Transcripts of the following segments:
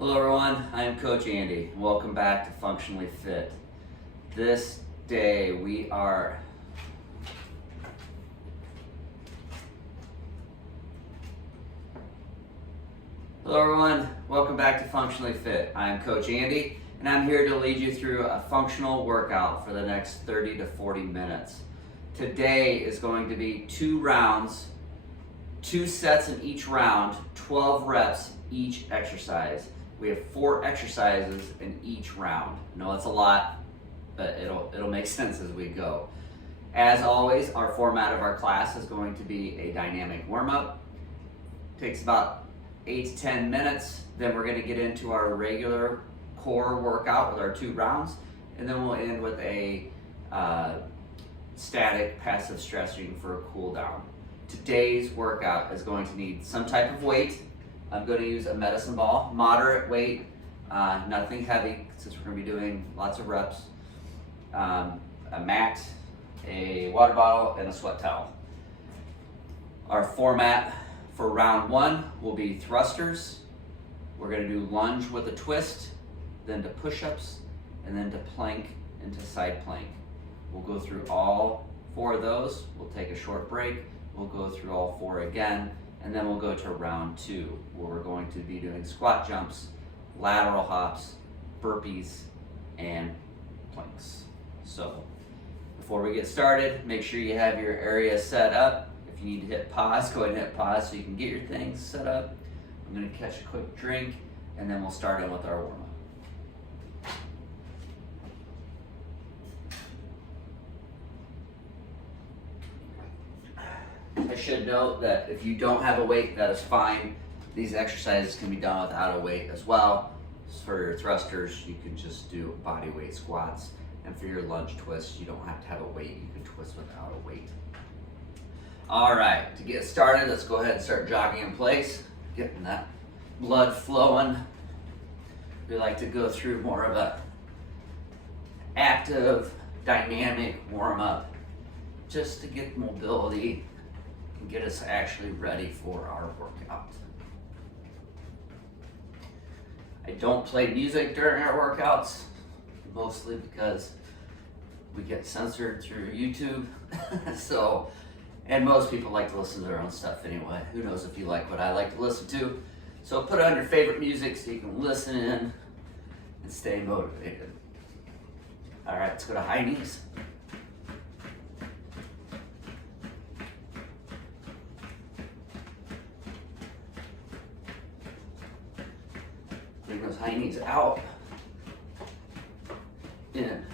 Hello everyone, I am Coach Andy. Welcome back to Functionally Fit. This day we are Hello everyone, welcome back to Functionally Fit. I am Coach Andy and I'm here to lead you through a functional workout for the next 30 to 40 minutes. Today is going to be 2 rounds, 2 sets in each round, 12 reps each exercise. We have 4 exercises in each round. I know that's a lot, but it'll make sense as we go. As always, our format of our class is going to be a dynamic warm-up. Takes about 8 to 10 minutes. Then we're going to get into our regular core workout with our 2 rounds, and then we'll end with a static passive stretching for a cool down. Today's workout is going to need some type of weight. I'm going to use a medicine ball, moderate weight, nothing heavy since we're going to be doing lots of reps, a mat, a water bottle, and a sweat towel. Our format for round 1 will be thrusters. We're going to do lunge with a twist, then to push-ups, and then to plank into side plank. We'll go through all 4 of those. We'll take a short break. We'll go through all 4 again. And then we'll go to round 2, where we're going to be doing squat jumps, lateral hops, burpees, and planks. So before we get started, make sure you have your area set up. If you need to hit pause, go ahead and hit pause so you can get your things set up. I'm going to catch a quick drink, and then we'll start in with our warm-up. I should note that if you don't have a weight, that is fine. These exercises can be done without a weight as well. For your thrusters, you can just do body weight squats. And for your lunge twists, you don't have to have a weight. You can twist without a weight. All right, to get started, let's go ahead and start jogging in place, getting that blood flowing. We like to go through more of a active, dynamic warm-up just to get mobility and get us actually ready for our workout. I don't play music during our workouts, mostly because we get censored through YouTube. And most people like to listen to their own stuff anyway. Who knows if you like what I like to listen to. So put on your favorite music so you can listen in and stay motivated. All right, let's go to high knees. Bring those high knees out, in,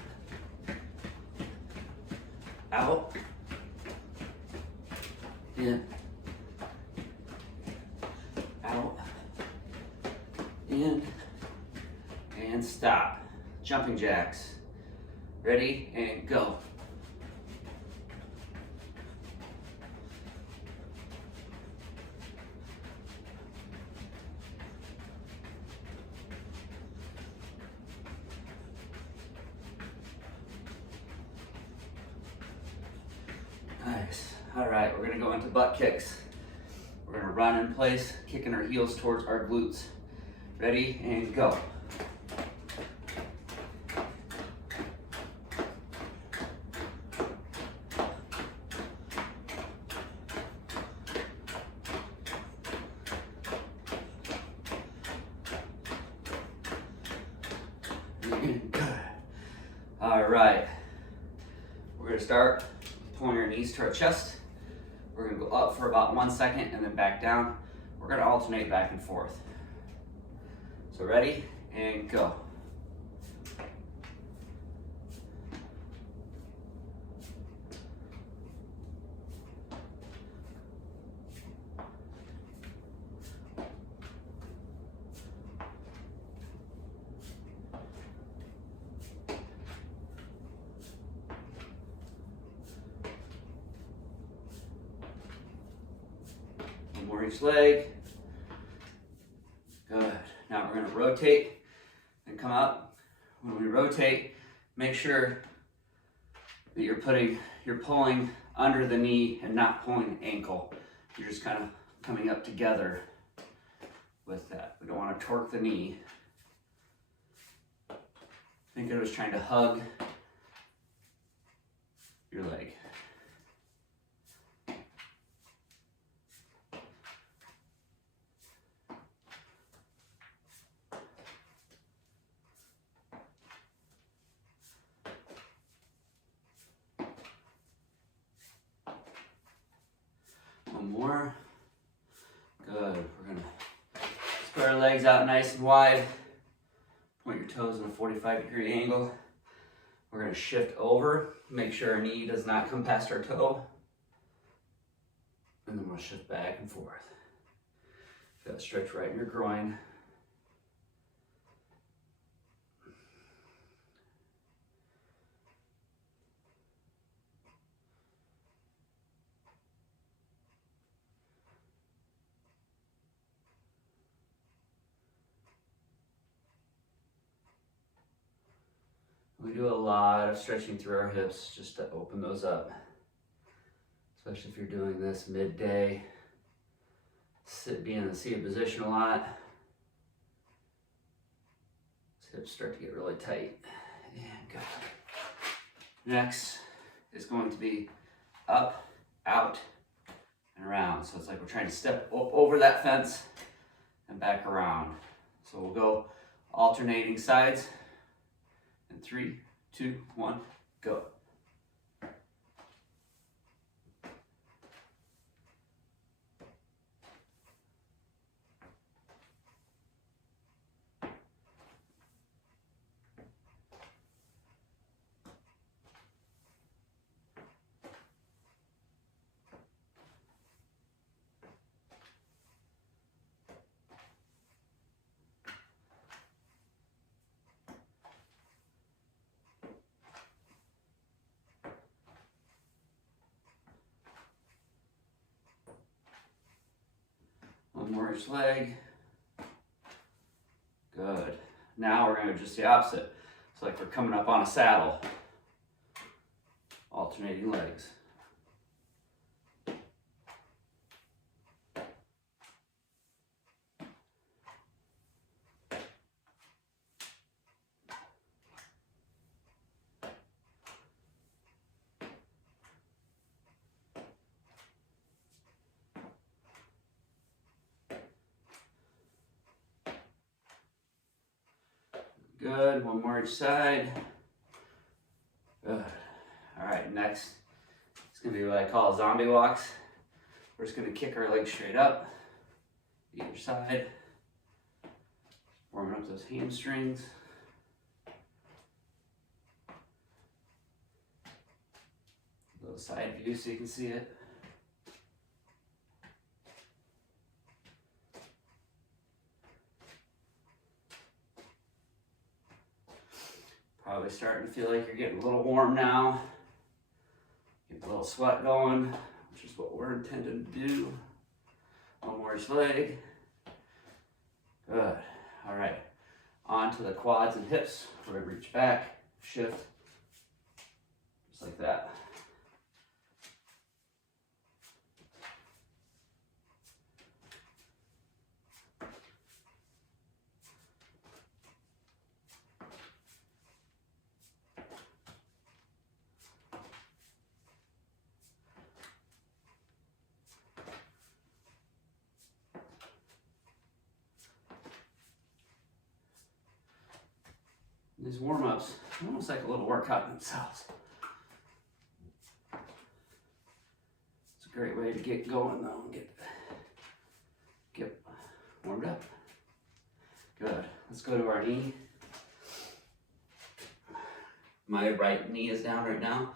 out, in, out, in, and stop. Jumping jacks. Ready, and go. Nice. All right, we're gonna go into butt kicks. We're gonna run in place, kicking our heels towards our glutes. Ready, and go. All right, we're gonna start pulling our knees to our chest. We're gonna go up for about 1 second and then back down. We're gonna alternate back and forth. So ready, and go. One more each leg. Good. Now we're going to rotate and come up. When we rotate, make sure that you're pulling under the knee and not pulling the ankle. You're just kind of coming up together with that. We don't want to torque the knee. Think of it as trying to hug your leg. One more. Good. We're gonna spread our legs out nice and wide. Point your toes in a 45-degree angle. We're gonna shift over. Make sure our knee does not come past our toe. And then we'll shift back and forth. Feel that stretch right in your groin. We do a lot of stretching through our hips just to open those up. Especially if you're doing this midday. Be in the seated position a lot. Hips start to get really tight. And good. Next is going to be up, out, and around. So it's like we're trying to step up over that fence and back around. So we'll go alternating sides. And 3, 2, 1, go. One more each leg. Good. Now we're going to just the opposite. It's like we're coming up on a saddle. Alternating legs. Good, one more each side. Good. All right, next, it's gonna be what I call zombie walks. We're just gonna kick our legs straight up, either side. Warming up those hamstrings. A little side view so you can see it. Probably starting to feel like you're getting a little warm now. Get a little sweat going, which is what we're intending to do. One more each leg. Good. All right. On to the quads and hips. We're gonna reach back, shift, just like that. These warm-ups, almost like a little workout in themselves. It's a great way to get going though, and get warmed up. Good, let's go to our knee. My right knee is down right now,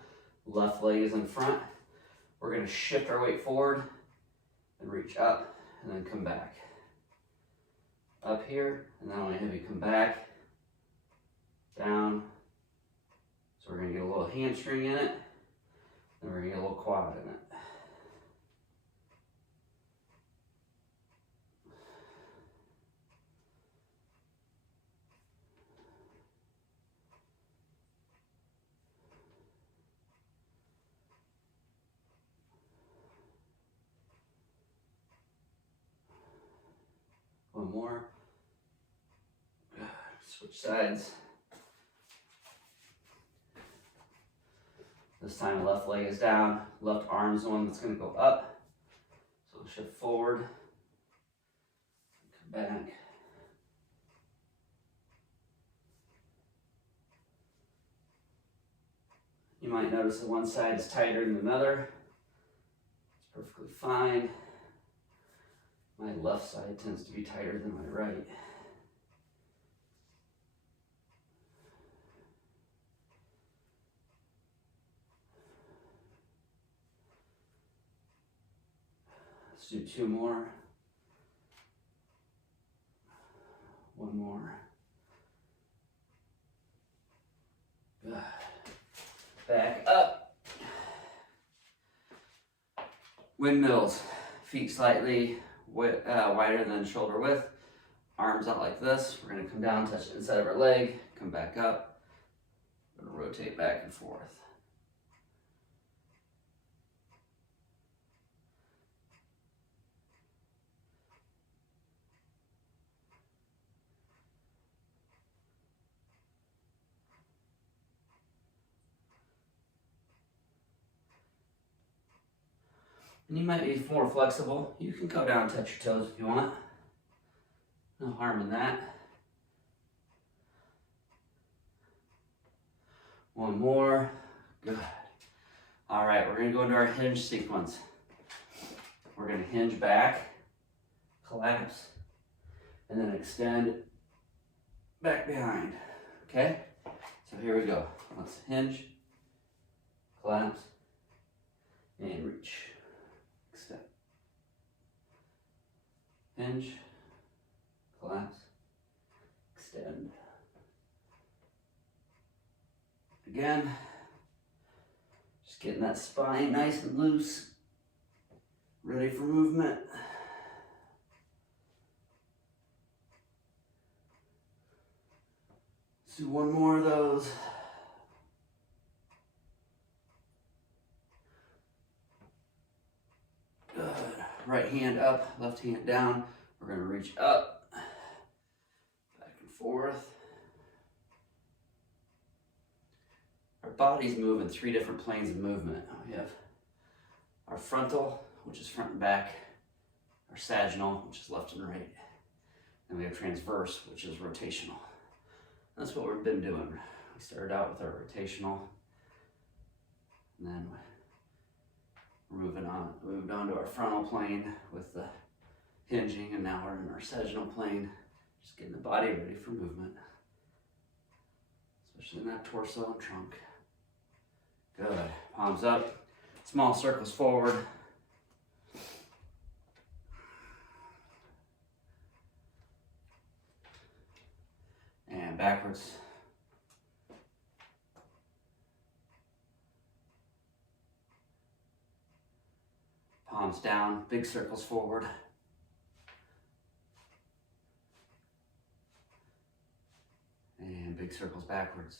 left leg is in front. We're gonna shift our weight forward and reach up and then come back. Up here, and then I'm gonna have you come back, down. So we're gonna get a little hamstring in it, and we're gonna get a little quad in it. One more. Switch sides. This time the left leg is down, left arm is the one that's going to go up. So we'll shift forward, come back. You might notice that one side is tighter than another. It's perfectly fine. My left side tends to be tighter than my right. Let's do 2 more. 1 more. Good. Back up. Windmills. Feet slightly wider than shoulder width. Arms out like this. We're going to come down, touch the inside of our leg, come back up. We're going to rotate back and forth. And you might be more flexible. You can go down and touch your toes if you want. No harm in that. 1 more. Good. All right, we're going to go into our hinge sequence. We're going to hinge back, collapse, and then extend back behind. Okay? So here we go. Let's hinge, collapse, and reach. Extend. Hinge, collapse, extend. Again, just getting that spine nice and loose, ready for movement. Let's do 1 more of those. Good. Right hand up, left hand down. We're going to reach up, back and forth. Our bodies move in 3 different planes of movement. We have our frontal, which is front and back, our sagittal, which is left and right, and we have transverse, which is rotational. That's what we've been doing. We started out with our rotational, and then we're moved on to our frontal plane with the hinging, and now we're in our sagittal plane, just getting the body ready for movement, especially in that torso and trunk. Good. Palms up, small circles forward. And backwards. Palms down, big circles forward. And big circles backwards.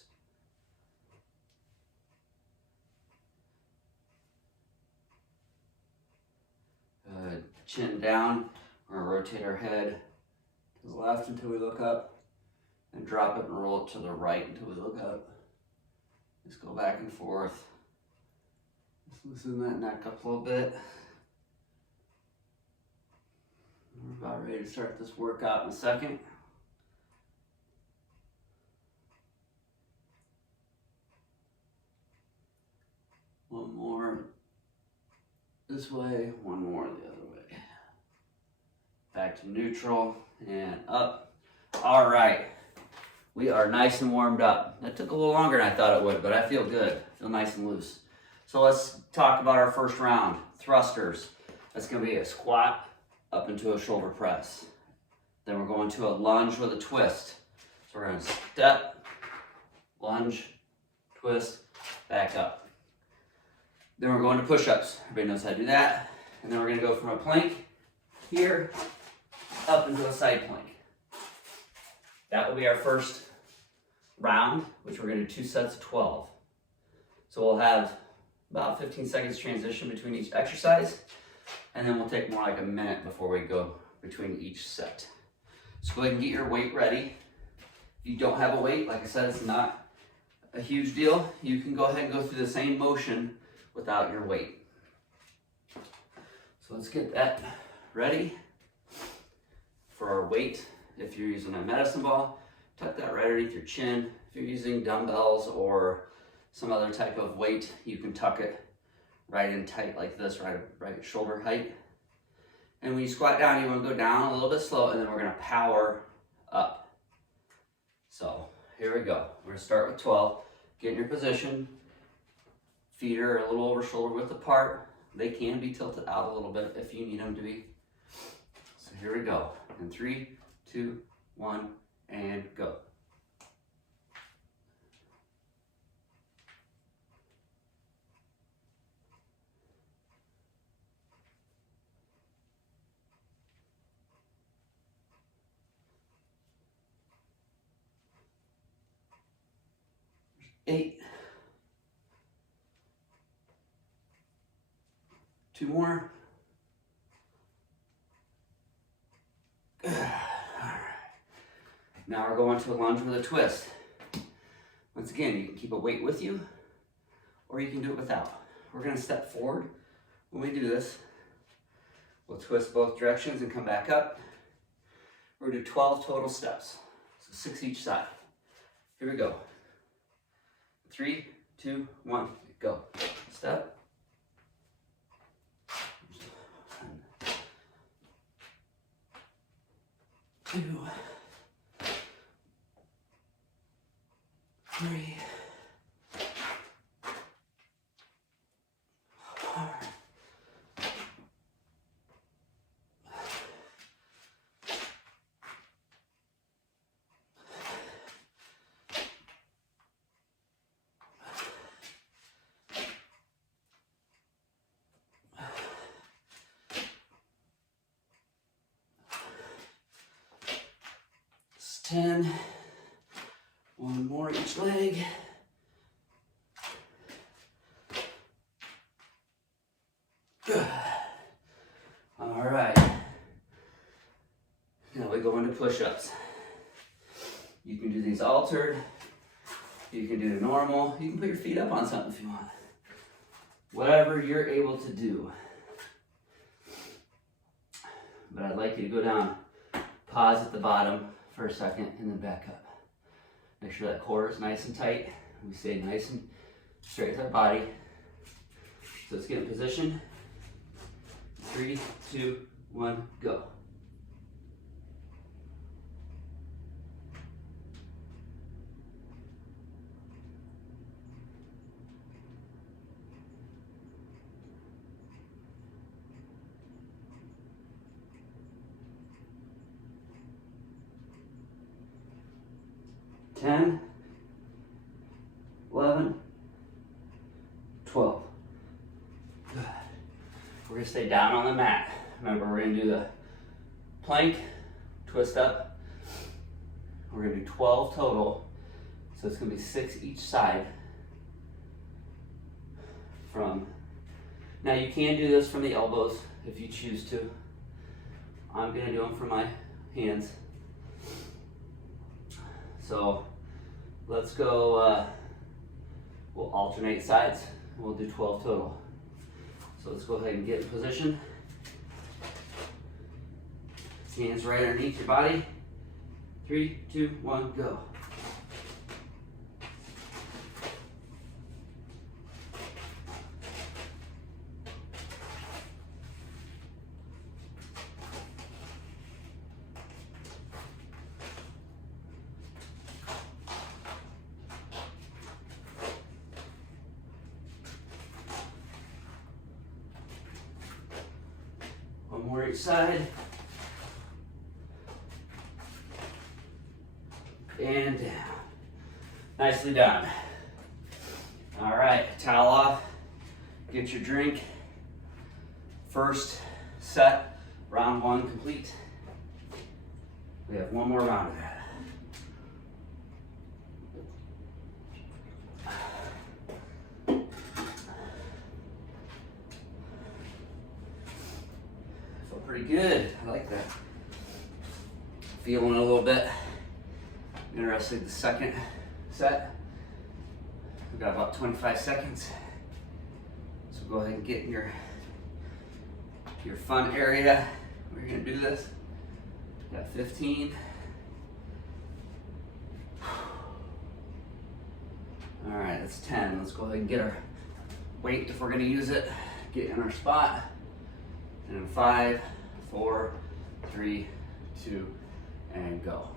Good. Chin down. We're going to rotate our head to the left until we look up, and drop it and roll it to the right until we look up. Just go back and forth. Just loosen that neck up a little bit. We're about ready to start this workout in a second. One more this way, 1 more the other way. Back to neutral and up. All right, we are nice and warmed up. That took a little longer than I thought it would, but I feel good. I feel nice and loose. So let's talk about our first round, thrusters. That's gonna be a squat up into a shoulder press. Then we're going to a lunge with a twist. So we're gonna step, lunge, twist, back up. Then we're going to push-ups. Everybody knows how to do that. And then we're going to go from a plank here up into a side plank. That will be our first round, which we're going to do 2 sets of 12. So we'll have about 15 seconds transition between each exercise, and then we'll take more like a minute before we go between each set. So go ahead and get your weight ready. If you don't have a weight, like I said, it's not a huge deal. You can go ahead and go through the same motion without your weight. So let's get that ready for our weight. If you're using a medicine ball, tuck that right underneath your chin. If you're using dumbbells or some other type of weight, you can tuck it right in tight like this, right at shoulder height. And when you squat down, you want to go down a little bit slow, and then we're going to power up. So here we go. We're going to start with 12. Get in your position. Feet are a little over shoulder width apart. They can be tilted out a little bit if you need them to be. So here we go. In 3, 2, 1, and go. Eight. 2 more. Good. All right. Now we're going to a lunge with a twist. Once again, you can keep a weight with you, or you can do it without. We're going to step forward. When we do this, we'll twist both directions and come back up. We're going to do 12 total steps, so 6 each side. Here we go. 3, 2, 1, go. Step. 2, 3, 4, 10. 1 more each leg. Good. All right. Now we go into push-ups. You can do these altered. You can do normal. You can put your feet up on something if you want. Whatever you're able to do. But I'd like you to go down, pause at the bottom for a second, and then back up. Make sure that core is nice and tight. We stay nice and straight with our body. So let's get in position. 3, 2, 1, go. Ten, 11, 12. Good. We're going to stay down on the mat. Remember, we're going to do the plank, twist up. We're going to do 12 total. So it's going to be 6 each side. Now you can do this from the elbows if you choose to. I'm going to do them from my hands. So let's go, we'll alternate sides. We'll do 12 total. So let's go ahead and get in position. Hands right underneath your body. 3, 2, 1, go. One more each side. And down. Nicely done. All right, towel off. Get your drink. First set, round 1 complete. We have 1 more round of that. Pretty good. I like that. Feeling a little bit. Interested in the second set. We've got about 25 seconds. So go ahead and get in your fun area. We're gonna do this. Got 15. All right, that's 10. Let's go ahead and get our weight if we're gonna use it. Get in our spot. And in 5, 4, 3, 2, and go.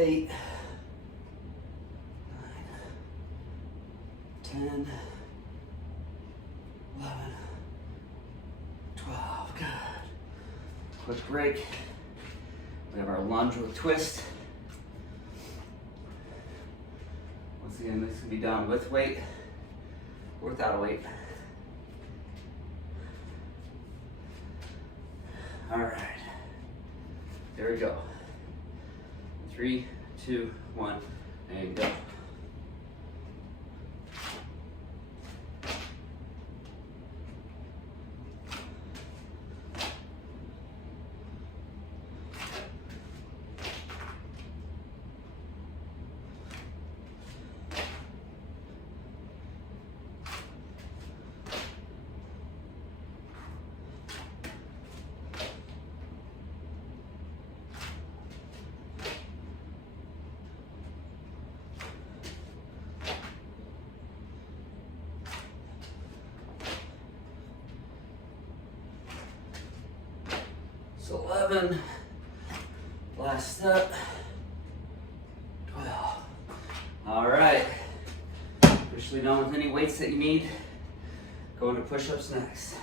Eight, 9, 10, 11, 12, good. Quick break. We have our lunge with twist. Once again, this can be done with weight or without a weight. All right, there we go. 3, 2, 1, and go. So 11, last step, 12. All right, officially done with any weights that you need. Go into push-ups next.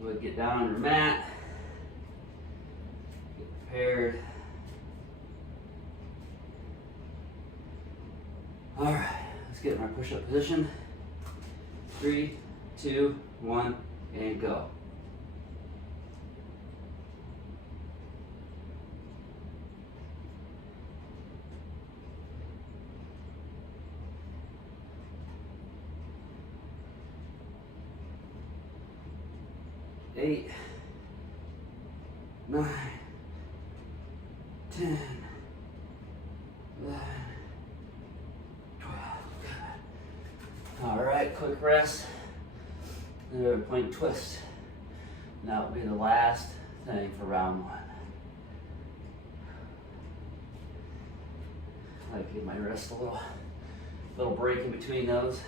Go ahead, get down on your mat, get prepared. All right, let's get in our push-up position. 3, 2, 1, and go. Eight, 9, 10, 11, 12. Good. All right, quick rest. And plank twist. Now it'll be the last thing for round 1. I like to give my wrist a little break in between those.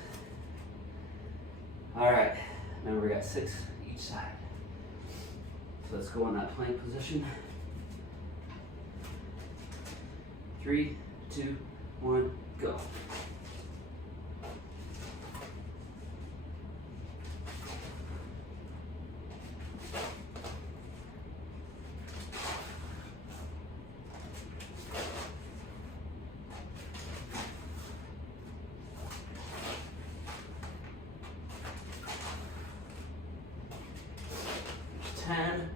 All right, remember we got 6 each side. So let's go in that plank position. 3, 2, 1, go. Ten,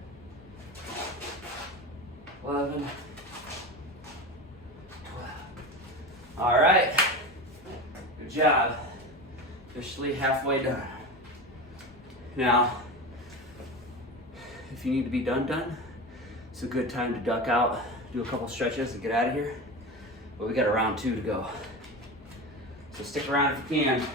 11, 12. All right, good job. Officially halfway done. Now, if you need to be done, it's a good time to duck out, do a couple stretches and get out of here. But we got a round 2 to go. So stick around if you can.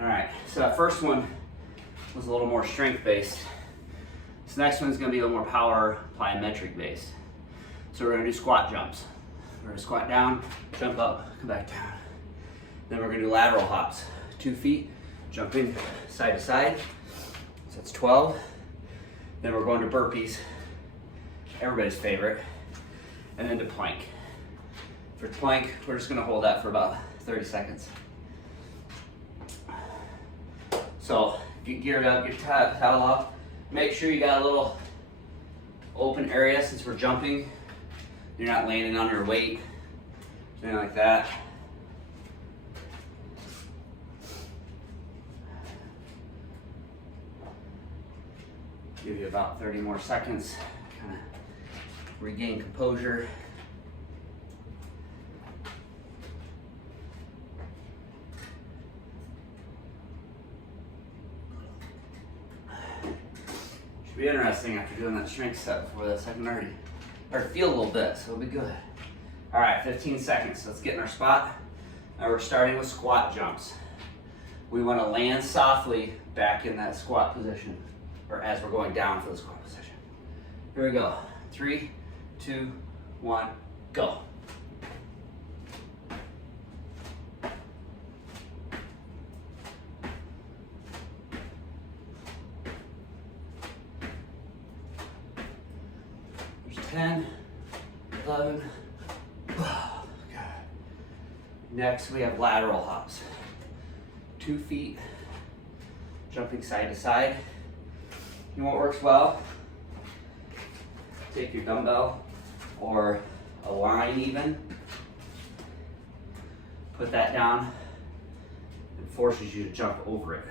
All right, so that first one was a little more strength-based. This next one's gonna be a little more power plyometric based. So we're gonna do squat jumps. We're gonna squat down, jump up, come back down. Then we're gonna do lateral hops. 2 feet, jumping side to side. So that's 12. Then we're going to burpees, everybody's favorite. And then to plank. For plank, we're just gonna hold that for about 30 seconds. So get geared up, get your towel off. Make sure you got a little open area since we're jumping. You're not landing on your weight, something like that. Give you about 30 more seconds, kind of regain composure. Should be interesting after doing that strength set before this. I can already feel a little bit, so it'll be good. All right, 15 seconds. Let's get in our spot. Now we're starting with squat jumps. We want to land softly back in that squat position, or as we're going down for the squat position. Here we go. 3, 2, 1, go. There's 10, 11, 12. Good. Next we have lateral hops. 2 feet, jumping side to side. You know what works well? Take your dumbbell or a line even, put that down, and forces you to jump over it.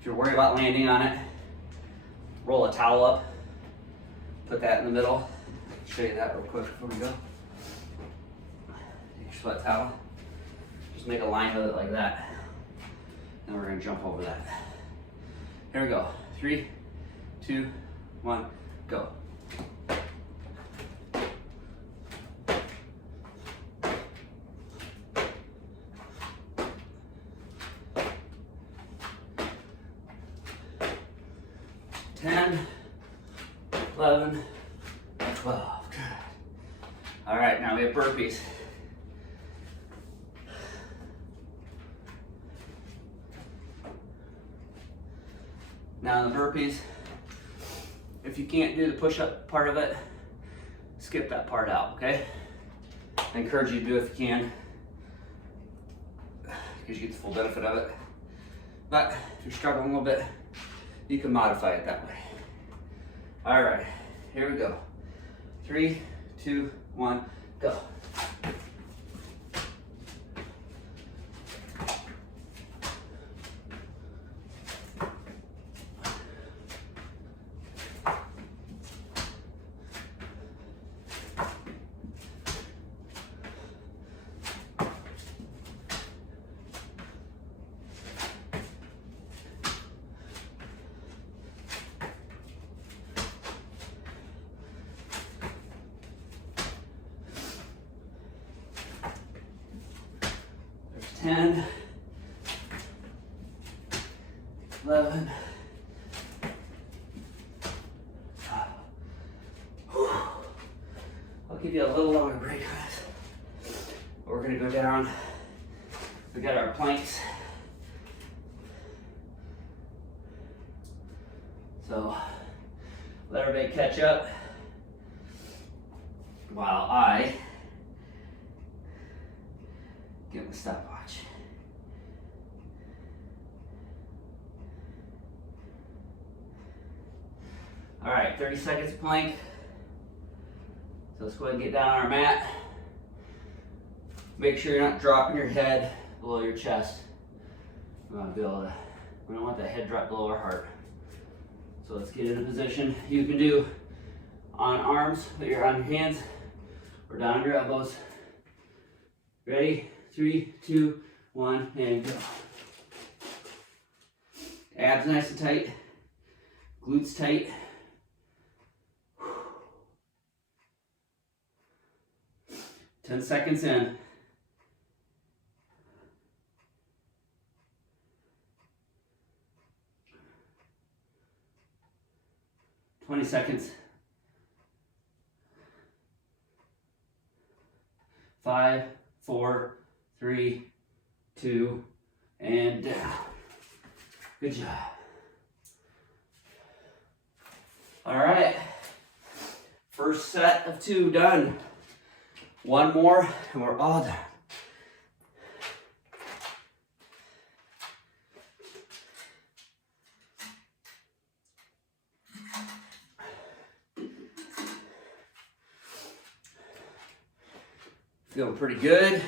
If you're worried about landing on it, roll a towel up, put that in the middle. I'll show you that real quick before we go. Take your sweat towel, just make a line with it like that. And we're gonna jump over that. Here we go. 3, 2, 1, go. Ten, 11, 12. Good. All right, now we have burpees. Now in the burpees, if you can't do the push-up part of it, skip that part out, okay? I encourage you to do it if you can, because you get the full benefit of it. But if you're struggling a little bit, you can modify it that way. All right, here we go. 3, 2, 1, go. There's 10, 11, 12. I'll give you a little longer break, guys. We're gonna go down. We got our planks. So let everybody catch up while I get my stopwatch. All right, 30 seconds plank. So let's go ahead and get down on our mat. Make sure you're not dropping your head below your chest. We want to be able to, we don't want the head drop below our heart. So let's get in a position you can do on arms, but you're on your hands or down on your elbows. Ready? 3, 2, 1, and go. Abs nice and tight. Glutes tight. 10 seconds in. 20 seconds. 5, 4, 3, 2, and down. Good job. All right. First set of 2 done. One more and we're all done. Feeling pretty good.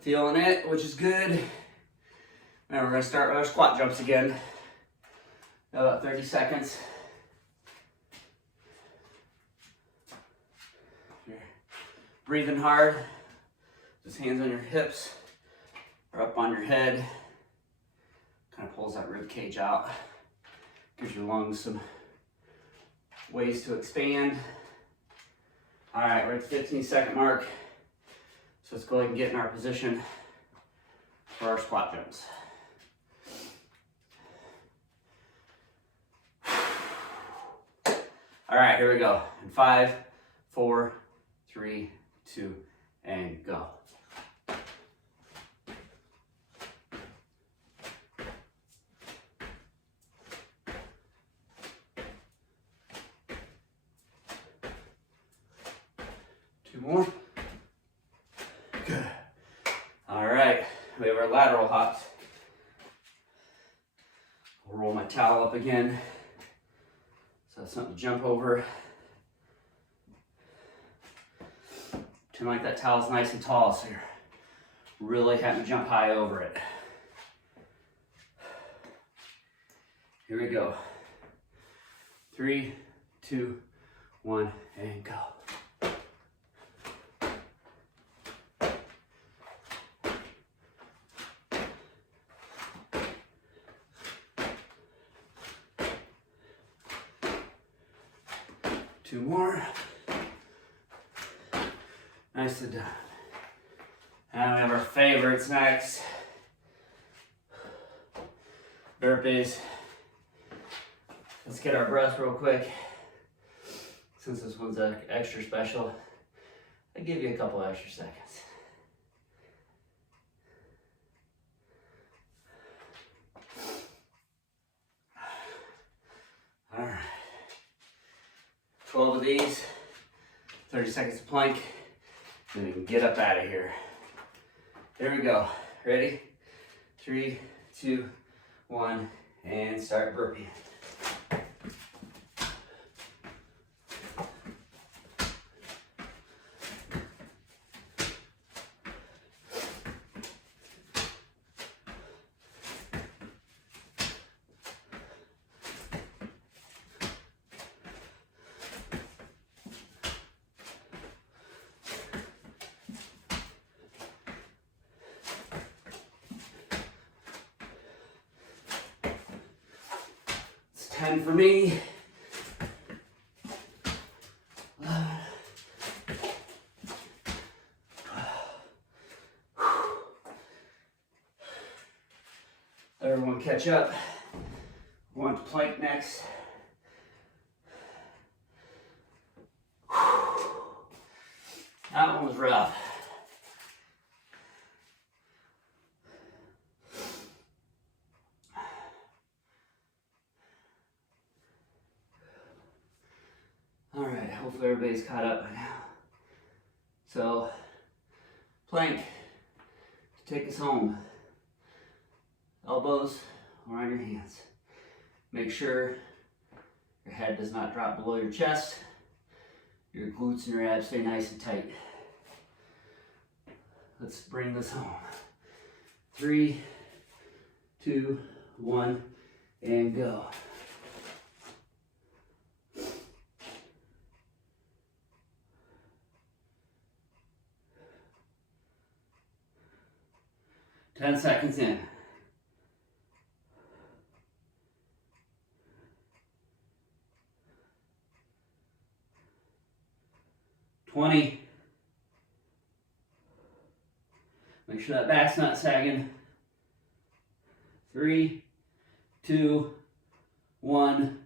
Feeling it, which is good. Now we're gonna start with our squat jumps again. About 30 seconds. You're breathing hard. Just hands on your hips or up on your head. Kind of pulls that rib cage out. Gives your lungs some ways to expand. All right, we're at the 15-second mark. So let's go ahead and get in our position for our squat jumps. All right, here we go. In 5, 4, 3, 2, and go. Two more. Good. All right, we have our lateral hops. I'll roll my towel up again. So that's something to jump over. Pretend like that towel's nice and tall, so you're really having to jump high over it. Here we go. 3, 2, 1, and go. Two more. Nicely done. And we have our favorites next. Burpees. Let's get our breath real quick. Since this one's extra special, I'll give you a couple extra seconds. All right. 12 of these, 30 seconds of plank, then we can get up out of here. There we go. Ready? 3, 2, 1, and start burpee. It's 10 for me. Everyone catch up. We're going to plank next. That one was rough. All right, hopefully everybody's caught up by now. So, plank to take us home. Elbows around your hands. Make sure your head does not drop below your chest. Your glutes and your abs stay nice and tight. Let's bring this home. 3, 2, 1, and go. Ten seconds in. 20. Make sure that back's not sagging. 3, 2, 1,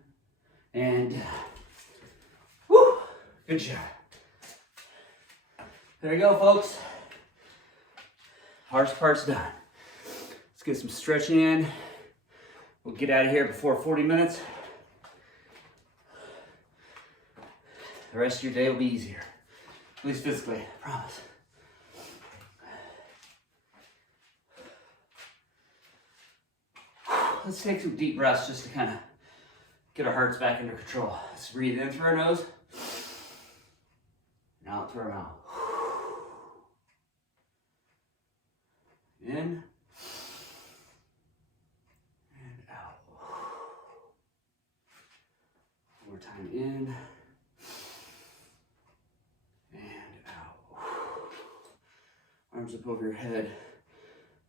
and woo! Good job. There you go, folks. Hardest part's done. Let's get some stretching in. We'll get out of here before 40 minutes. The rest of your day will be easier. At least physically, I promise. Let's take some deep breaths just to kind of get our hearts back under control. Let's breathe in through our nose and out through our mouth. Arms up over your head.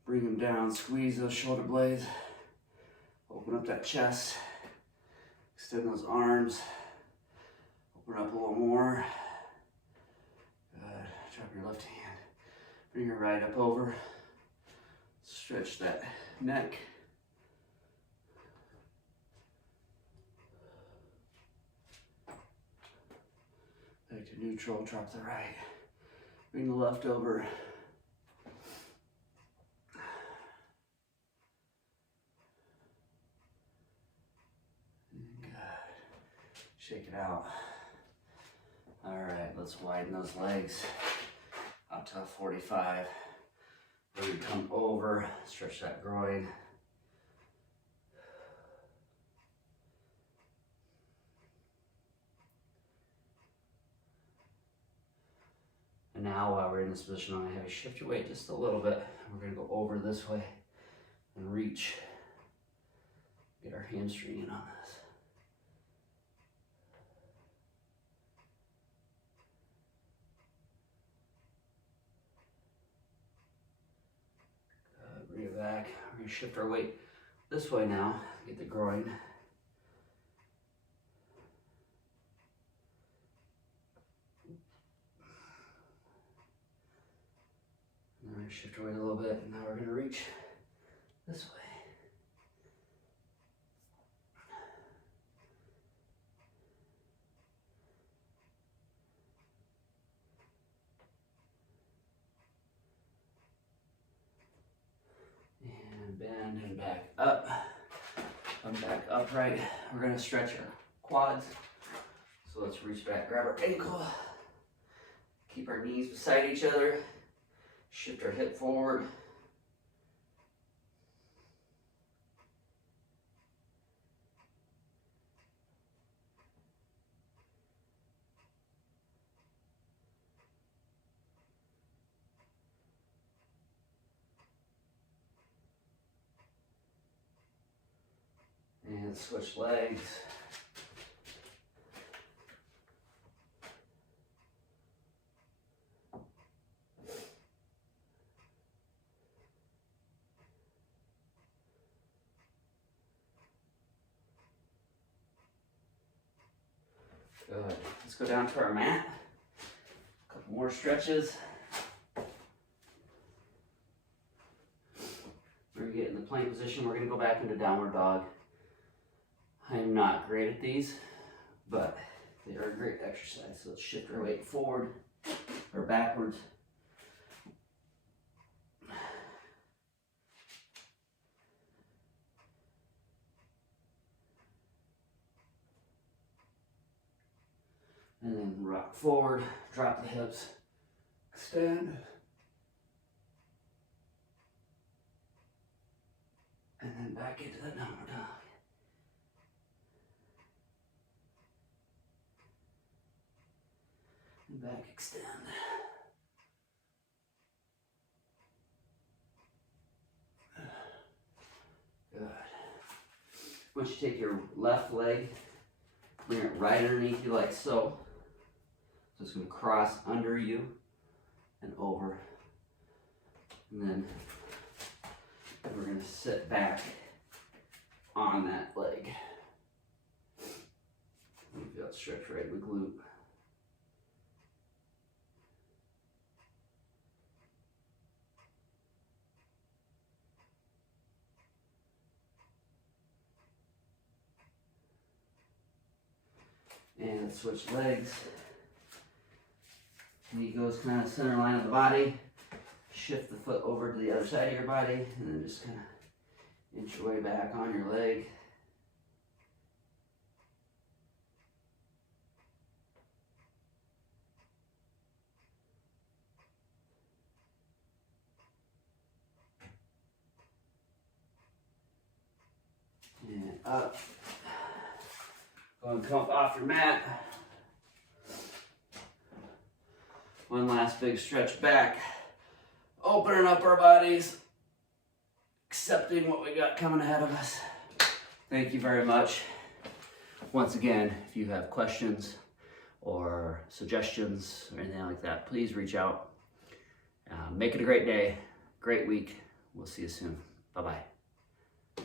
Bring them down. Squeeze those shoulder blades. Open up that chest. Extend those arms. Open up a little more. Good. Drop your left hand. Bring your right up over. Stretch that neck. Back to neutral. Drop the right. Bring the left over. Good. Shake it out. All right, let's widen those legs up to a 45. Where we come over, stretch that groin. And now while we're in this position, I'm gonna have you shift your weight just a little bit. We're gonna go over this way and reach. Get our hamstring in on this. Good, bring it back. We're gonna shift our weight this way now. Get the groin. And we're gonna shift our weight a little bit, and now we're gonna reach this way. Bend and back up. Come back upright. We're gonna stretch our quads. So let's reach back, grab our ankle. Keep our knees beside each other. Shift our hip forward. And switch legs. Good. Let's go down to our mat. A couple more stretches. We're gonna get in the plank position. We're gonna go back into downward dog. I am not great at these, but they are a great exercise. So let's shift our weight forward or backwards. And then rock forward, drop the hips, extend. And then back into the downward dog. And back, extend. Good. Once you take your left leg, bring it right underneath you like so. So it's going to cross under you and over. And then we're going to sit back on that leg. You feel it stretch right in the glute. And switch legs. Knee goes kind of center line of the body. Shift the foot over to the other side of your body, and then just kind of inch your way back on your leg. And up. Go and come up off your mat. One last big stretch back. Opening up our bodies. Accepting what we got coming ahead of us. Thank you very much. Once again, if you have questions or suggestions or anything like that, please reach out Make it a great day, great week. We'll see you soon. Bye-bye.